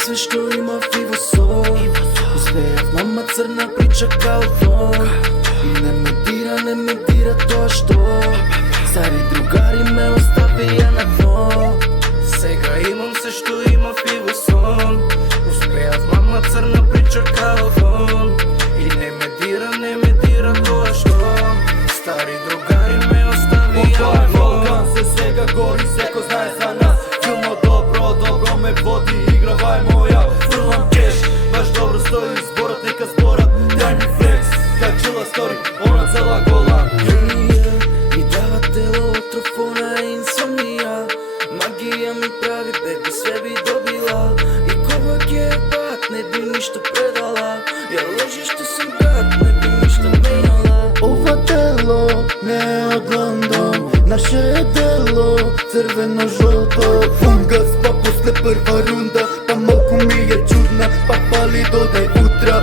све што имав и во сон. Успеав, мама црна прича као тон. И не ме дира тоа што стари другари ме оставија на дно. Сега имам се што имав и во сон. Успеав, мама црна прича као тон. И не ме дира тоа што стари другари ме оставија на дно. Волкан се сега гори, секој знае за нас. Филмо добро ме води, играва е моја. Фрлам кеш, баш добро стои зборот, нека зборат. Дај ми флекс, качила стори, она цела гола. Ми дава тело отрофона инсомнија. Магија ми прави, беби све би добила. И кога ќе пак не би ништо предала. Ја лжи што сум брат, не би ништо менала. Ова дело не е од Лондон, наше е дело, црвено-жолто. Фунгас, па после прва рунда, па малку ми е чудна, па пали додај утра.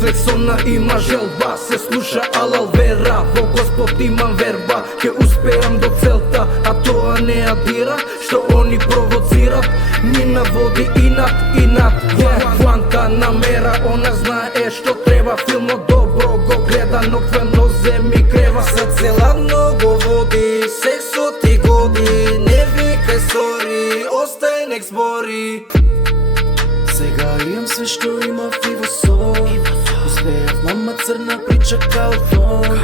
Флексона има желба, се слуша алал вера. Во Господ имам верба, ќе успеам до целта. А тоа не ја дира, што они провоцират. Ни наводи инат. Фланка намера, она знае што треба. Филмо добро го гледа, но твено земи крева. Срце ладно го води, сексот ти годи. Не викај сори, остај нек збори. Сега имам све што имав и во сон. Успеав, мама црна прича као тон.